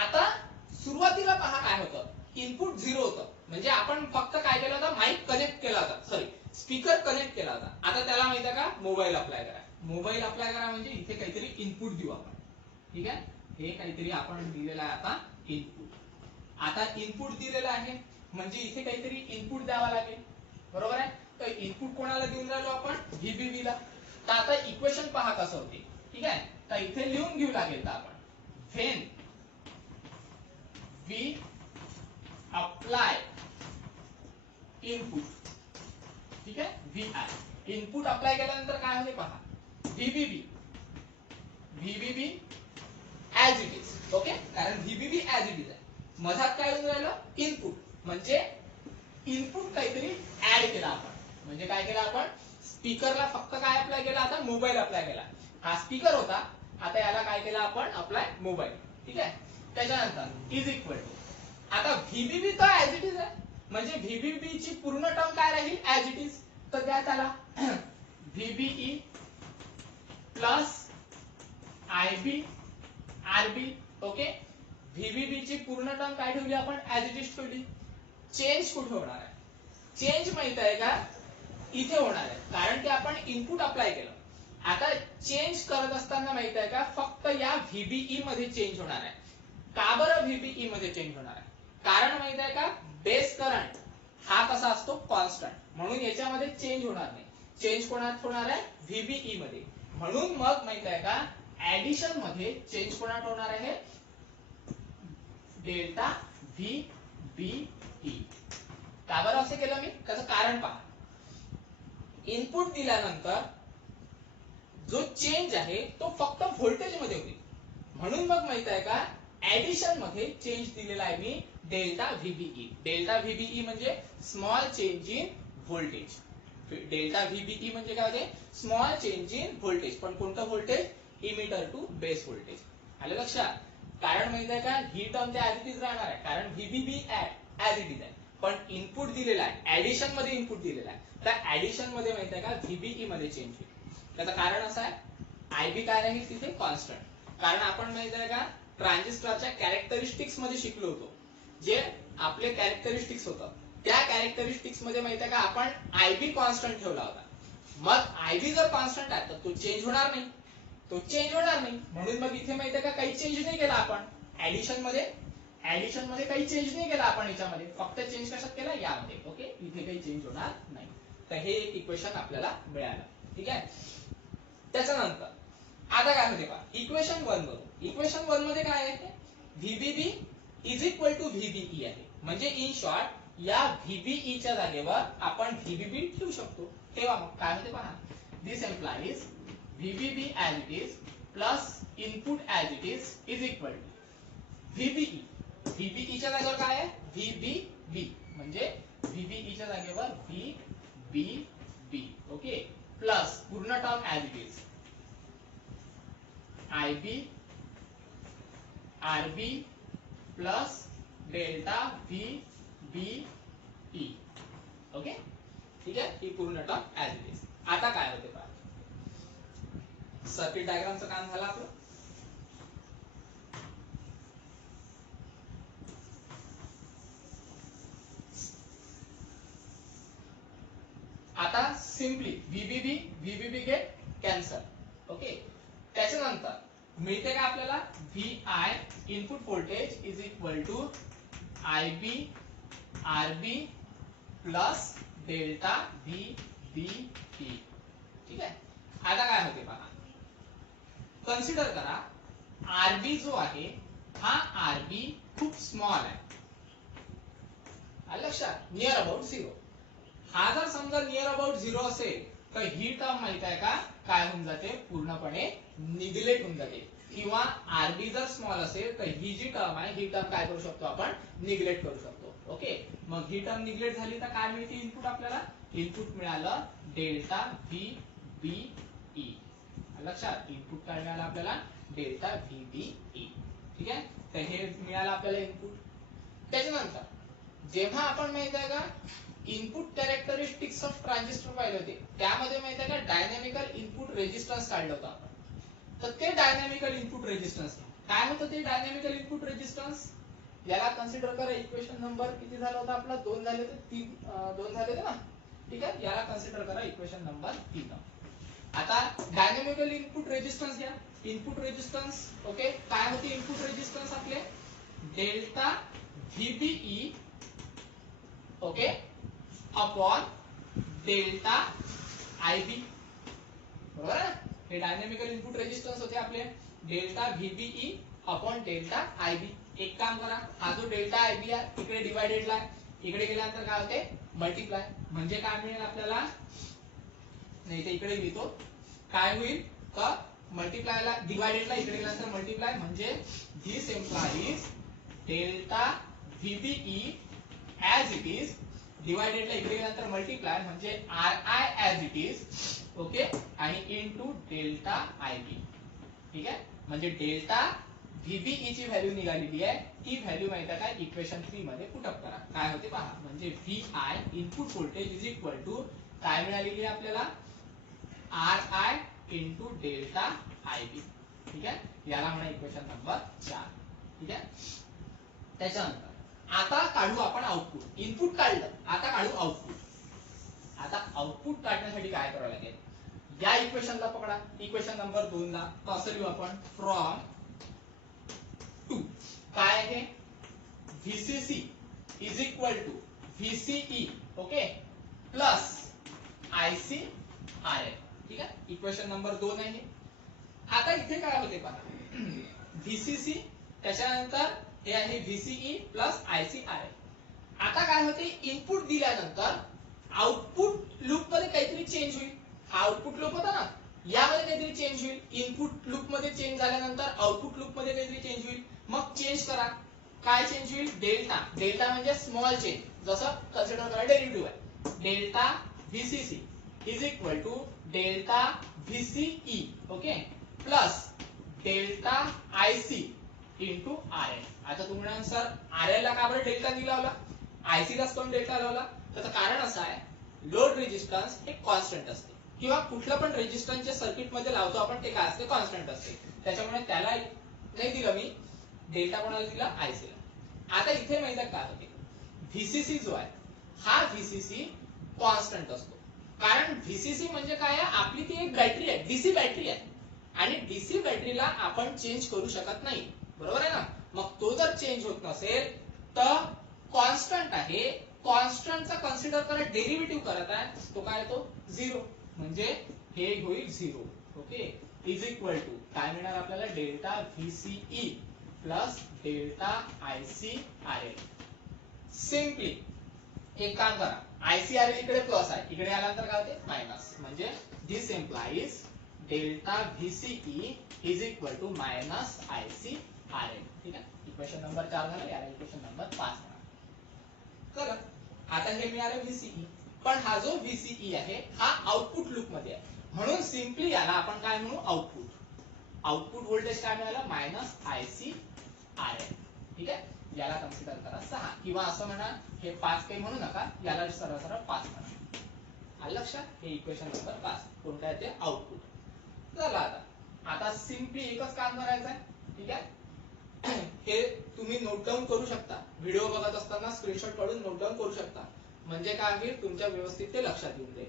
आता सुरुवातीला पहा काय होतं, इनपुट 0 होतं. म्हणजे आपण फक्त काय केलं होतं, माईक कनेक्ट केला होता, सॉरी स्पीकर कनेक्ट केला होता. आता त्याला माहिती आहे का, मोबाईल अप्लाय करा. मोबाईल अप्लाय करा म्हणजे इथे काहीतरी इनपुट देऊ आपण. ठीक आहे. हे काहीतरी आपण दिलेलं आहे आता इनपुट. आता इनपुट दिलेलं आहे म्हणजे इथे काहीतरी इनपुट द्यावा लागेल, बरोबर आहे. तर इनपुट कोणाला देऊन राहिलो आपण, व्हीबीबी ला. तर आता इक्वेशन पहा कसं होते. ठीक आहे. तर इथे लिहून घेऊ लागेल तर आपण, व्हेन वी अप्लाय इनपुट. ठीक आहे. व्ही आय इनपुट अप्लाय केल्यानंतर काय होते पहा, व्हीबीबी. व्हीबीबी ऍज इट इज. ओके. कारण व्हीबीबी ऍज इट इज आहे. मधात काय होऊन राहिलं, इनपुट. म्हणजे इनपुट काहीतरी ऍड केला आपण. म्हणजे काय केलं आपण, स्पीकरला फक्त काय अप्लाय केला, आता मोबाईल अप्लाय केला. हा स्पीकर होता, आता याला काय केलं आपण, अप्लाय मोबाईल. ठीक आहे. त्याच्यानंतर इज इक्वल टू, आता व्हीबीबी तर ऍज इट इज आहे, म्हणजे व्हीबीबी ची पूर्ण टर्म काय राहील, ऍज इट इज. तर द्या त्याला व्हीबीई प्लस आयबी आरबी. ओके. व्हीबीबी ची पूर्ण टर्म काय ठेवली आपण, ऍज इट इज ठेवली. चेंज कुठे होणार आहे, चेंज माहित आहे का, इथे होणार आहे. कारण की आपण इनपुट अप्लाय केलं. आता चेंज करत असताना माहित आहे का, फक्त या व्हीबीई मध्ये चेंज होणार आहे. का बरं व्हीबीई मध्ये चेंज होणार आहे, कारण माहित आहे का, बेस करंट हा कसा असतो, कॉन्स्टंट. म्हणून याच्यामध्ये चेंज होणार नाही. चेंज कोणात होणार आहे, व्हीबीई मध्ये. म्हणून मग माहित आहे का, ऍडिशन मध्ये चेंज कोणात होणार आहे, डेल्टा व्हीबीई. का बरं असे केलं मी, त्याचं कारण पहा. इनपुट दिल्यानंतर जो चेंज आहे तो फक्त व्होल्टेज मध्ये होईल. म्हणून मग माहित आहे का, ऍडिशन मध्ये चेंज दिलेला आहे मी, डेल्टा व्हीबीई. डेल्टा व्हीबीई म्हणजे small change in voltage. Delta VBE म्हणजे काय होते, स्मॉल चेंज इन व्होल्टेज. पण कोणतं voltage, emitter to base voltage. आलं लक्षात. कारण माहित आहे का, ही टर्म त्या ऍज इट इज राहणार आहे, कारण व्हीबीबी ऍज इट इज आहे. पण इनपुट दिलेला आहे, ऍडिशन मध्ये इनपुट दिलेला आहे. त्या ऍडिशन मध्ये माहित आहे का, व्हीबीई मध्ये चेंज होईल. त्याचं कारण असं आहे, आयबी काय राहील तिथे, कॉन्स्टंट. कारण आपण माहित आहे का, ट्रान्झिस्टरच्या कॅरेक्टरिस्टिक्स मध्ये शिकलो होतो. जे आपले कॅरेक्टरिस्टिक्स होतं, त्या कॅरेक्टरिस्टिक्स मध्ये माहित आहे का, आपण आयबी कॉन्स्टंट ठेवला होता. मग आयबी जर कॉन्स्टंट आहे तर तो चेंज होणार नाही, तो चेंज होणार नाही. म्हणून मग इथे माहित आहे का, काही चेंज नाही केला आपण ऍडिशन मध्ये. ऍडिशन मध्ये काही चेंज नाही केला आपण, याच्यामध्ये फक्त चेंज कशात केला, यामध्ये. ओके. इथे काही चेंज होणार नाही. तर हे एक इक्वेशन आपल्याला मिळालं. ठीक आहे. त्याच्यानंतर आता काय होते पहा, इक्वेशन 1 बघू. इक्वेशन 1 मध्ये काय आहे, व्हीबीबी इज इक्वल टू व्हीबीई आहे. म्हणजे इन शॉर्ट या व्हीबीई च्या जागेवर आपण व्हीबीबी ठेवू शकतो. ठेवा मग काय होते पहा, this implies VBB as it is plus input as it is equal to VBE. VBE च्या जागेवर काय आहे, व्हीबीबी. म्हणजे व्हीबीई च्या जागेवर व्हीबीबी. ओके. प्लस पूर्ण term as it is, IB RB plus delta VBE. Okay. ठीक आहे. ही पूर्ण टर्म ऍज इट इज. आता काय होते पहा, सर्किट डायग्रामचं काम झालं आपलं. आता simply VBB get cancel. Okay, त्याच्यानंतर मिळते का आपल्याला VI input voltage is equal to IB RB plus delta VBE. ठीक आहे, आता काय होते पहा, कन्सिडर करा RB जो आहे हा RB खूप स्मॉल आहे, लक्षात, नियर अबाउट 0. हा जर समजा नियर अबाउट 0 असेल तर ही टर्म माहित आहे का काय होऊन जाते, पूर्णपणे निग्लेक्ट होऊन जाते. किंवा आरबी जर स्मॉल असेल तर ही जी टर्म आहे ही टर्म काय करू शकतो आपण, निग्लेक्ट करू शकतो. ओके, मग ही टर्म निग्लेक्ट झाली तर काय मिळते इनपुट आपल्याला, इनपुट मिळालं डेल्टा VBE. लक्षात, इनपुट काय मिळालं आपल्याला, डेल्टा VBE. ठीक आहे, तर हे मिळालं आपल्याला इनपुट. त्याच्यानंतर जेव्हा आपण माहित आहे का इनपुट कॅरेक्टरिस्टिक्स ऑफ ट्रान्झिस्टर पाहिले होते, त्यामध्ये माहित आहे का डायनॅमिकल इनपुट रेजिस्टन्स काढलं होतं आपण. तर ते डायनॅमिकल इनपुट रेजिस्टन्स काय होतं, ते डायनॅमिकल इनपुट रेजिस्टन्स याला कन्सिडर करा. इक्वेशन नंबर किती झाला होता आपला, 2 झाले होते, 2 झाले होते ना. ठीक आहे, याला कन्सिडर करा इक्वेशन नंबर 3. आता डायनॅमिकल इनपुट रेजिस्टन्स घ्या, इनपुट रेजिस्टन्स. ओके, काय होते इनपुट रेजिस्टन्स आपले, delta VBE okay upon delta IB. बरोबर आहे, हे डायनॅमिकल इनपुट रेजिस्टन्स होते आपले, delta VBE upon delta IB. एक काम करा, हा जो डेल्टा IB आहे इकडे डिवायडेडला आहे, इकडे गेल्यानंतर काय होते, मल्टिप्लाय. म्हणजे काय मिळेल आपल्याला, नाही ते इकडे लिहितो, काय होईल तर मल्टिप्लायला डिवायडेडला इकडे गेल्यानंतर मल्टिप्लाय, म्हणजे this implies delta VBE as it is डिवायडेडला इकडे गेल्यानंतर मल्टिप्लाय, म्हणजे RI as it is. Okay, आणि इनटू डेल्टा IB. ठीक आहे, म्हणजे डेल्टा VBE ची व्हॅल्यू निघालेली आहे, ती व्हॅल्यू माहिती आहे काय, इक्वेशन 3 मध्ये पुटअप करा. काय होते पहा, म्हणजे VI input voltage is equal to काय मिळालेली आहे आपल्याला, RI इनटू डेल्टा IB. ठीक आहे, याला म्हणा इक्वेशन नंबर 4. ठीक आहे, त्याच्यानंतर आता काढू आपण आउटपुट. इनपुट काढलं, आता काढू आउटपुट. आता आउटपुट काढण्यासाठी काय करावं लागेल, या इक्वेशनला पकडा, इक्वेशन नंबर 2 ला. कसं लिहू आपण, फ्रॉम टू काय आहे, VCC is equal to VCE okay plus ICRL. ठीक आहे, इक्वेशन नंबर 2 आहे. आता इथे काय होते पहा, VCC त्याच्यानंतर हे आहे VCE प्लस ICRL. आता काय होते, इनपुट दिल्यानंतर आउटपुट लूप मध्ये काहीतरी चेंज होईल. आउटपुट लूप होता ना, यामध्ये काहीतरी चेंज होईल. इनपुट लूप मध्ये चेंज झाल्यानंतर आउटपुट लूप मध्ये काहीतरी चेंज होईल. मग चेंज करा, काय चेंज होईल, डेल्टा. डेल्टा म्हणजे स्मॉल चेंज, जसं कन्सिडर करा डेरिव्हेटिव्ह आहे, delta VCC is equal to delta VCE okay plus delta IC into RL. आता तुम्ही म्हणाल सर RL ला का बरं डेल्टा नाही लावला, IC लाच पण डेल्टा लावला. त्याचं कारण असं आहे, लोड रेजिस्टन्स हे कॉन्स्टंट असते, किंवा कुठलं पण रेजिस्टन्सच्या सर्किट मध्ये लावतो आपण ते काय असते, कॉन्स्टंट असते. त्याच्यामुळे त्याला नाही दिलं मी डेल्टा, कोणाला दिला, IC ला. आता इथे माहिती काय होते, VCC जो आहे हा VCC कॉन्स्टंट असतो. कारण VCC म्हणजे काय आहे, आपली ती एक बॅटरी आहे, डीसी बॅटरी आहे, आणि डीसी बॅटरीला आपण चेंज करू शकत नाही. बरोबर आहे ना, मग तो जर चेंज होत नसेल तर कॉन्स्टंट आहे, कॉन्स्टंटचा कन्सिडर करा, डेरिव्हेटिव्ह करत आहे, तो काय येतो 0, म्हणजे हे होईल 0. ओके, इज इक्वल टू काय मिळणार आपल्याला, delta VCE plus delta ICRL. Simply एक काम करा, ICRL इकडे प्लस आहे, इकडे आल्यानंतर काय होते मायनस, म्हणजे this implies delta VCE is equal to minus ICRL. ठीक आहे, इक्वेशन नंबर 4 झालं, याला इक्वेशन नंबर 5 म्हणा. चला, आता हे मिळालं VCE, पण हा जो VCE आहे हा आउटपुट लूप मध्ये आहे, म्हणून सिम्पली याला आपण काय म्हणू, आउटपुट. आउटपुट व्होल्टेज काय मिळालं, मायनस ICRL. ठीक आहे, याला कन्सिडर करा 6, किंवा असं म्हणा हे 5 काही म्हणू नका, याला सरळ सरळ 5 म्हणा. आलं लक्षात, हे इक्वेशन नंबर 5 कोणतं आहे ते, आउटपुट. चला आता सिम्पली एकच काम करायचं आहे. ठीक आहे, हे तुम्ही नोट डाऊन करू शकता, व्हिडिओ बघत असताना स्क्रीनशॉट काढून नोट डाऊन करू शकता, म्हणजे काय होईल तुमच्या व्यवस्थित ते लक्षात येऊन जाईल.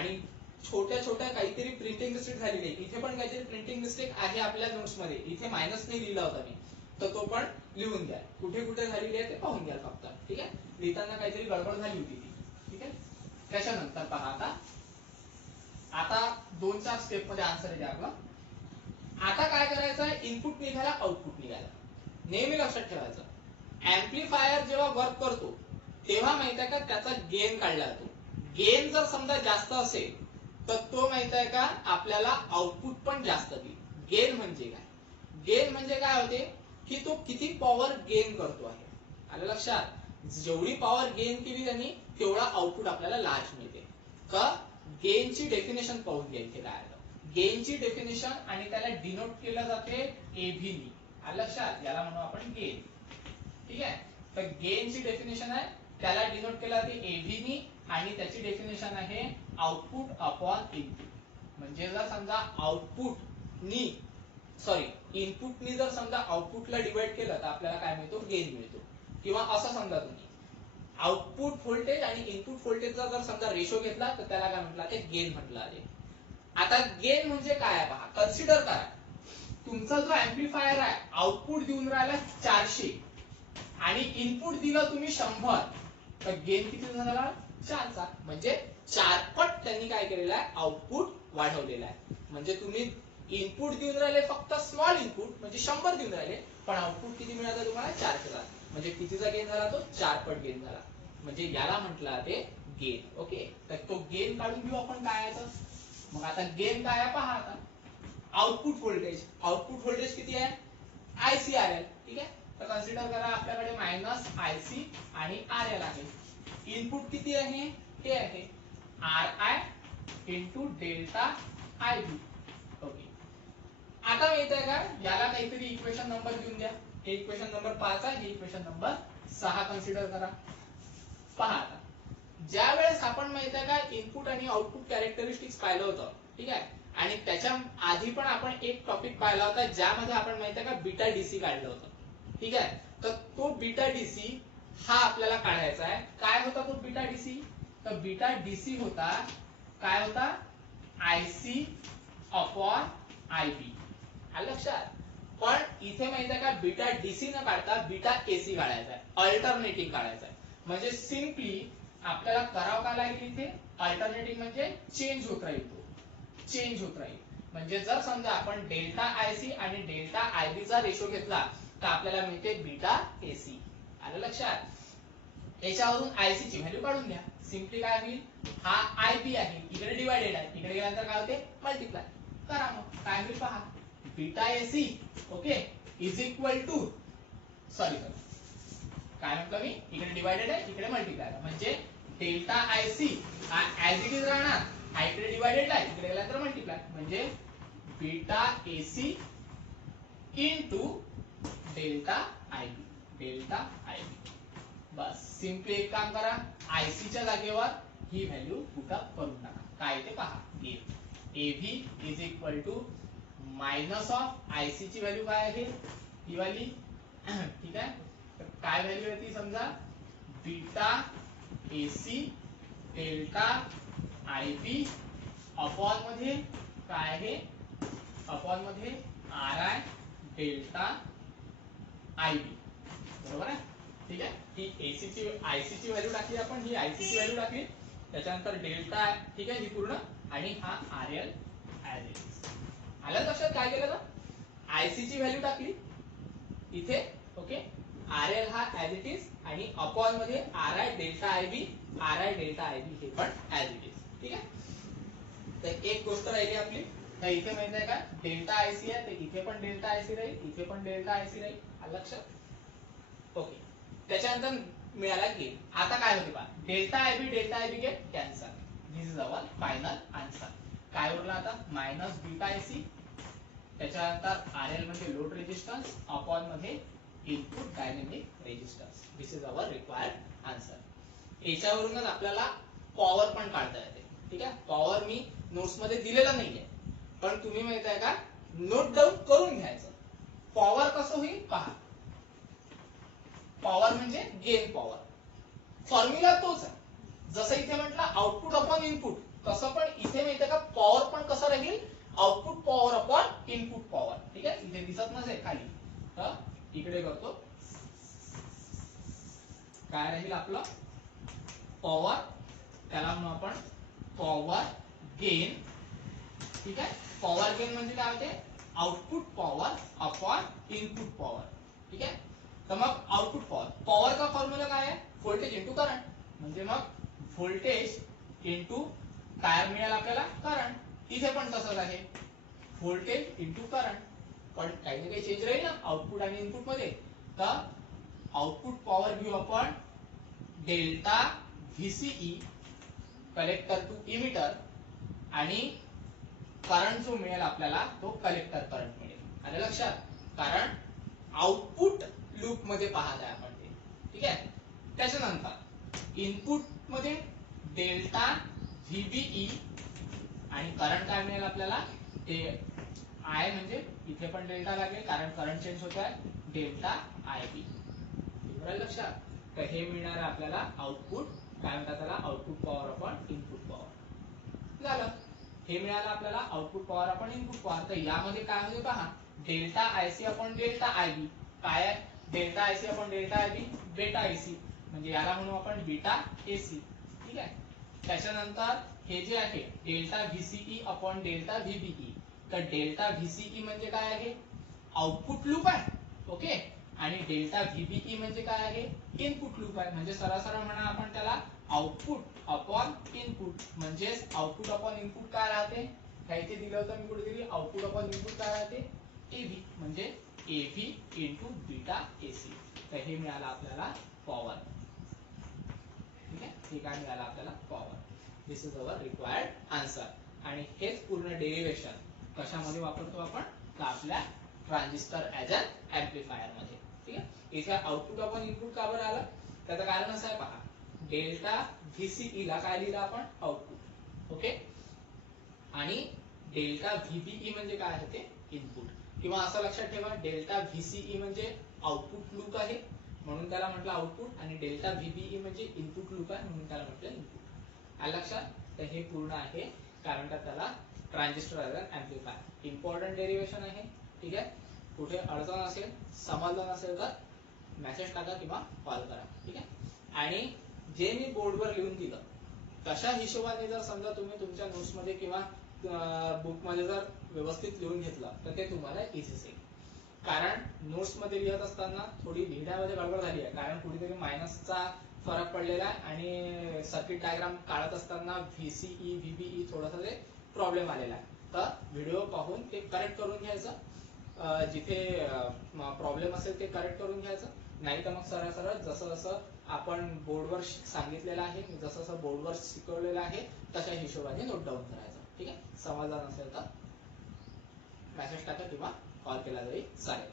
आणि छोट्या छोट्या काहीतरी प्रिंटिंग मिस्टेक झालेली आहे. इथे पण काहीतरी प्रिंटिंग मिस्टेक आहे आपल्या नोट्स मध्ये. इथे मायनस नाही लिहिला होता मी, तर तो पण लिहून द्या. कुठे कुठे झालेली आहे ते पाहून घ्या फक्त. ठीक आहे, लिहिताना काहीतरी गडबड झाली होती ती. ठीक आहे, त्याच्यानंतर पहा आता 2-4 स्टेप मध्ये आन्सर आहे आपला. आता काय करायचं आहे, इनपुट निघाला आउटपुट निघाला. नेहमी लक्षात ठेवायचं, ऍम्प्लिफायर जेव्हा वर्क करतो तेव्हा माहित आहे का त्याचा गेन काढला जातो. गेन जर समजा जास्त असेल तर तो माहित आहे का आपल्याला आउटपुट पण जास्त देईल. गेन म्हणजे काय, गेन म्हणजे काय होते की तो किती पॉवर गेन करतो आहे. आलं लक्षात, जेवढी पॉवर गेन केली त्यांनी तेवढा आउटपुट आपल्याला लार्ज मिळते. का, गेनची डेफिनेशन पाहून घ्या. इथे काय आलं, गेनची डेफिनेशन आणि त्याला डिनोट केलं जाते एव्ही नी. आलं लक्षात, याला म्हणू आपण गेन. ठीक आहे, तर गेनची डेफिनेशन आहे, त्याला डिनोट केलं जाते एव्ही नी आणि त्याची डेफिनेशन आहे आउटपुट अपॉन इनपुट. म्हणजे जर समजा इनपुटनी जर समजा आउटपुटला डिवाइड केलं तर आपल्याला काय मिळतो, गेन मिळतो. किंवा असं समजा तुम्ही आउटपुट व्होल्टेज आणि इनपुट व्होल्टेजचा जर समजा रेशो घेतला तर त्याला काय म्हटलं, ते गेन म्हटलं आहे. आता गेन म्हणजे काय आहे पहा, कन्सिडर करा तुमचा जो ऍम्प्लिफायर आहे आउटपुट देऊन राहिला 400 आणि इनपुट दिलं तुम्ही 100, तर गेन किती झाला, 4चा. म्हणजे 4 पट त्यांनी काय केलेलं आहे, आउटपुट वाढवलेलं आहे. म्हणजे तुम्ही इनपुट देऊन राहिले फक्त स्मॉल इनपुट म्हणजे 100 देऊन राहिले, पण आउटपुट किती मिळालं तुम्हाला, 400. म्हणजे कितीचा गेन झाला, तो 4 पट गेन झाला. म्हणजे याला म्हटलं ते गेन. ओके, तर तो गेन काढून घेऊ आपण काय आहे. मग आता गेन काय आहे पहा. आता आउटपुट व्होल्टेज किती आहे, ICRL. ठीक आहे, तर कन्सिडर करा आपल्याकडे मायनस IC आणि RL आहे. इनपुट किती आहे, हे आहे RI into delta IB. Okay, आता माहित आहे का याला काहीतरी इक्वेशन नंबर देऊन द्या. हे इक्वेशन नंबर 5 आहे, हे इक्वेशन नंबर 6 कन्सिडर करा. पहा आता ज्या वेळेस आपण माहित आहे का इनपुट आणि आउटपुट कॅरेक्टरिस्टिक्स पाहिलं होतं. ठीक आहे, आणि त्याच्या आधी पण आपण एक टॉपिक पाहिला होता ज्यामध्ये आपण माहित आहे का बीटा डीसी काढलं होतं. ठीक आहे, तर तो बीटा डीसी हा आपल्याला काढायचा आहे. काय होता तो बीटा डीसी, तर बीटा डीसी होता काय होता, IC अपॉन IB. आलं लक्षात. पण इथे माहित आहे का बीटा डीसी न काढता बीटा एसी काढायचा आहे, अल्टरनेटिंग काढायचा आहे. म्हणजे सिंपली आपल्याला करावं काय लागेल, इथे अल्टरनेटिंग म्हणजे चेंज होत राहील, तो चेंज होत राहील. म्हणजे जर समजा आपण डेल्टा IC आणि डेल्टा IB चा रेशो घेतला तर आपल्याला मिळते बीटा एसी. आलं लक्षात. याच्यावरून IC ची व्हॅल्यू काढून घ्या. सिंपली काय होईल, हा IB आहे, इकडे डिवाइडेड आहे, इकडे गेल्यानंतर काय होते, मल्टिप्लाय करा. मग काय होईल पहा, beta AC okay is equal to काय म्हटलं मी, इकडे डिवाइडेड आहे, इकडे मल्टिप्लाय. म्हणजे डेल्टा IC हा ऍज इट इज राहणार, हा इकडे डिवाइडेड आहे, इकडे गेल्यानंतर मल्टिप्लाय. म्हणजे beta AC into delta IB. बस सिंपली एक काम करा, IC च्या जागेवर ही व्हॅल्यू पुटअप करून टाका. काय ते पहा, gain AV is equal to minus of IC ची व्हॅल्यू काय आहे, ही वाली. ठीक आहे, तर काय व्हॅल्यू आहे ती समजा, beta AC delta IB upon मध्ये काय आहे, अपॉन मध्ये RI डेल्टा IB. बरोबर आहे. ठीक आहे, ही एसी ची IC ची व्हॅल्यू टाकली आपण, ही IC ची व्हॅल्यू टाकली, त्याच्यानंतर डेल्टा. ठीक आहे, ही पूर्ण, आणि हा RL ऍज इट इज. आलं लक्षात काय केलं ना, IC ची व्हॅल्यू टाकली इथे. ओके, RL हा ऍज इट इज आणि अपॉन मध्ये RI डेल्टा IB हे पण ऍज इट इज. ठीक आहे, तर एक गोष्ट राहिली आपली, तर इथे माहित आहे का डेल्टा IC आहे, तर इथे पण डेल्टा IC राहील, इथे पण डेल्टा IC राहील. आलं लक्षात. ओके, त्याच्यानंतर मिळाला गेन. आता काय होते पहा, delta IB get cancel. This is our final answer. काय उरला आता, मायनस बीटा एसी, त्याच्यानंतर RL म्हणजे लोड रेजिस्टन्स अपॉन मध्ये input dynamic resistance. This is our required answer. याच्यावरूनच आपल्याला पॉवर पण काढता येते. ठीक आहे, पॉवर मी नोट्स मध्ये दिलेला नाहीये, पण तुम्ही माहित आहे का नोट डाऊन करून घ्यायचं. पॉवर कसं होईल पहा, पॉवर म्हणजे गेन पॉवर. फॉर्म्युला तोच आहे, जसं इथे म्हटलं आउटपुट अपॉन इनपुट, तसं पण इथे माहितीये का पॉवर पण कसं राहील, output power upon input power. ठीक आहे, इथे दिसत नसेल खाली, तर इकडे करतो. काय राहील आपलं पॉवर, त्याला म्हणू आपण पॉवर गेन. ठीक आहे, पॉवर गेन म्हणजे काय होते, output power upon input power. ठीक आहे, तर मग आउटपुट पॉवर का फॉर्म्युला काय आहे, व्होल्टेज इंटू करंट. म्हणजे मग व्होल्टेज इंटू काय मिळेल आपल्याला, करंट. इथे पण तसंच आहे, व्होल्टेज इंटू करंट. पण काही ना काही चेंज राहील ना आउटपुट आणि इनपुट मध्ये. तर आउटपुट पॉवर घेऊ आपण डेल्टा व्हीसीई कलेक्टर टू इमिटर, आणि करंट जो मिळेल आपल्याला तो कलेक्टर करंट मिळेल. आलं लक्षात, कारण आउटपुट लूप मध्ये पाहत आहे आपण ते. ठीक आहे, त्याच्यानंतर इनपुट मध्ये डेल्टा व्हीबीई, आणि करंट काय मिळेल आपल्याला, ते आय म्हणजे इथे पण डेल्टा लागेल कारण करंट चेंज होत आहे, डेल्टा आय बी. लक्षात, तर हे मिळणार आहे आपल्याला आउटपुट, काय म्हणतात त्याला, output power upon input power. झालं, हे मिळालं आपल्याला output power upon input power. तर यामध्ये काय होते पहा, delta IC upon delta IB. काय आहे, delta IC upon delta IB बेटा एसी, म्हणजे याला म्हणू आपण बीटा एसी. ठीक आहे, त्याच्यानंतर हे जे आहे डेल्टा व्हीसीई अपॉन डेल्टा व्हीबीई. तर डेल्टा व्हीसीई म्हणजे काय आहे, आउटपुट लूप आहे. ओके, आणि डेल्टा व्हीबीई म्हणजे काय आहे, इनपुट लूप आहे. म्हणजे सरळ म्हणा आपण त्याला आउटपुट अपॉन इनपुट. म्हणजे आउटपुट अपॉन इनपुट काय राहते, काही ते दिलं होतं मी कुठेतरी, आउटपुट अपॉन इनपुट काय राहते, एव्ही. म्हणजे एव्ही इंटू बीटा एसी. तर हे मिळालं आपल्याला पॉवर. ठीक आहे, हे काय मिळालं आपल्याला power. This is our required answer. आणि हेच पूर्ण डेरिवेशन कशामध्ये वापरतो आपण, तर आपल्या ट्रान्झिस्टर ऍज अन ऍम्प्लिफायर मध्ये. ठीक आहे, इथे आउटपुट अपॉन इनपुट का बरं आलं, त्याचं कारण असं आहे पहा, डेल्टा व्हीसीई ला काय लिहिलं आपण, आउटपुट. ओके, आणि डेल्टा व्हीबीई म्हणजे काय आहे ते इनपुट. किंवा असं लक्षात ठेवा, डेल्टा व्हीसीई म्हणजे आउटपुट लूप आहे म्हणून त्याला म्हटलं आउटपुट, आणि डेल्टा व्हीबीई म्हणजे इनपुट लूप आहे म्हणून त्याला म्हटलं इनपुट. आलं लक्षात, तर हे पूर्ण आहे काय म्हणतात त्याला, transistor as an amplifier. Important derivation आहे. ठीक आहे, कुठे अडचण असेल, समजलं नसेल तर मेसेज टाका किंवा कॉल करा. ठीक आहे, आणि जे मी बोर्डवर लिहून दिलं तशा हिशोबाने जर समजा तुम्ही तुमच्या नोट्स मध्ये किंवा बुक मध्ये जर व्यवस्थित लिहून घेतलं तर ते तुम्हाला इझी जाईल. कारण नोट्स मध्ये लिहत असताना थोडी लिहिण्यामध्ये गडबड झाली आहे, कारण कुठेतरी मायनसचा फरक पडलेला आहे, आणि सर्किट डायग्राम काढत असताना व्हीसीई व्हीबीई थोडासा ते प्रॉब्लेम आलेला आहे. तर व्हिडिओ पाहून ते करेक्ट करून घ्यायचं, जिथे प्रॉब्लेम असेल ते करेक्ट करून घ्यायचं. नाही तर मग सरळ जसं जसं आपण बोर्डवर सांगितलेलं आहे, जसं जसं बोर्डवर शिकवलेलं आहे तशा हिशोबाने नोट डाऊन करायचं. ठीक आहे, समजलं नसेल तर मेसेज टाका किंवा कॉल केला तरी चालेल.